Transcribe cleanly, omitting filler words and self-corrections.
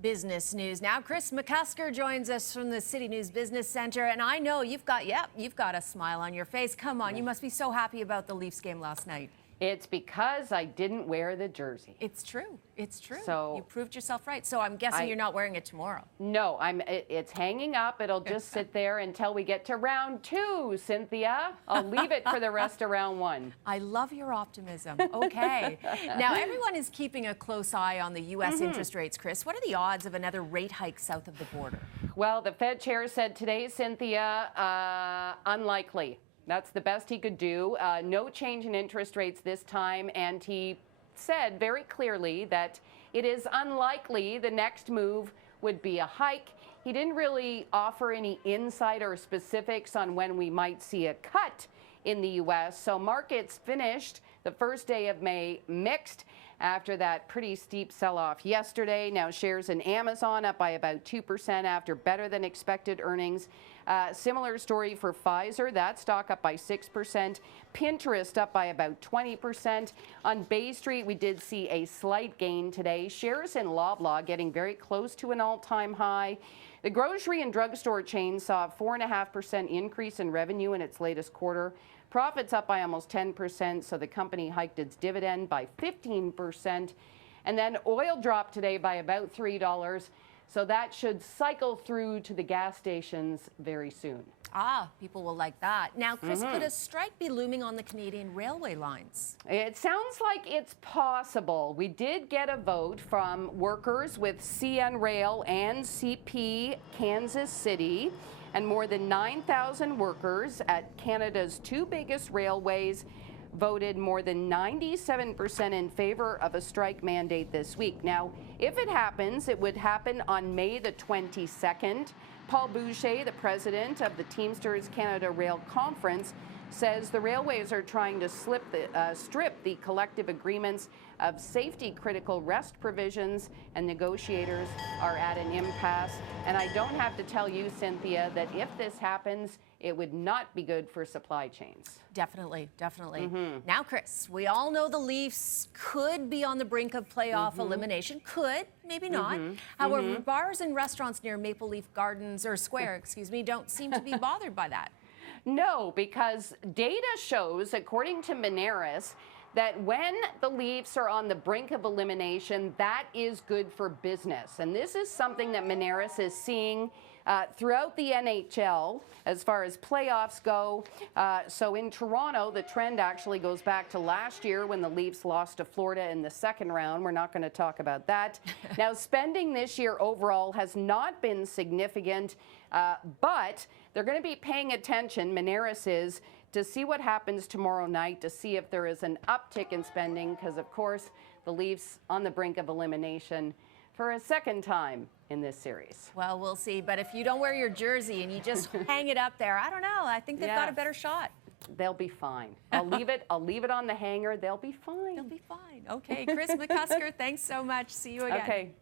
Business news now. Kris McCusker joins us from the City News Business Center, and I know you've got a smile on your face. Come on, you must be so happy about the Leafs game last night. It's because I didn't wear the jersey. It's true. It's true. So you proved yourself right. So I'm guessing you're not wearing it tomorrow. No, it's hanging up. It'll just sit there until we get to round 2, Cynthia. I'll leave it for the rest of round 1. I love your optimism. Okay. Now, everyone is keeping a close eye on the U.S. interest rates, Kris. What are the odds of another rate hike south of the border? Well, the Fed chair said today, Cynthia, unlikely. That's the best he could do. No change in interest rates this time, and he said very clearly that it is unlikely the next move would be a hike. He didn't really offer any insight or specifics on when we might see a cut in the U.S. So markets finished the first day of May mixed after that pretty steep sell-off yesterday. Now shares in Amazon up by about 2% after better than expected earnings. Similar story for Pfizer. That stock up by 6%. Pinterest up by about 20%. On Bay Street, we did see a slight gain today. Shares in Loblaw getting very close to an all-time high. The grocery and drugstore chain saw a 4.5% increase in revenue in its latest quarter. Profits up by almost 10%, so the company hiked its dividend by 15%. And then oil dropped today by about $3, so that should cycle through to the gas stations very soon. Ah, people will like that. Now, Kris, could a strike be looming on the Canadian railway lines? It sounds like it's possible. We did get a vote from workers with CN Rail and CP Kansas City, and more than 9,000 workers at Canada's 2 biggest railways voted more than 97% in favor of a strike mandate this week. Now, if it happens, it would happen on May the 22nd. Paul Boucher, the president of the Teamsters Canada Rail Conference, says the railways are trying to strip the collective agreements of safety-critical rest provisions, and negotiators are at an impasse. And I don't have to tell you, Cynthia, that if this happens, it would not be good for supply chains. Definitely, definitely. Now, Kris, we all know the Leafs could be on the brink of playoff elimination. Could, maybe not. However, bars and restaurants near Maple Leaf Gardens, or Square, excuse me, don't seem to be bothered by that. No, because data shows, according to Moneris, that when the Leafs are on the brink of elimination, that is good for business. And this is something that Moneris is seeing throughout the NHL as far as playoffs go. So in Toronto, the trend actually goes back to last year when the Leafs lost to Florida in the second round. We're not going to talk about that. Now, spending this year overall has not been significant, but they're going to be paying attention, Moneris is, to see what happens tomorrow night, to see if there is an uptick in spending, because, of course, the Leafs on the brink of elimination for a second time in this series. Well, we'll see. But if you don't wear your jersey and you just hang it up there, I don't know. I think they've got a better shot. They'll be fine. I'll leave it on the hanger. They'll be fine. They'll be fine. Okay, Kris McCusker, thanks so much. See you again. Okay.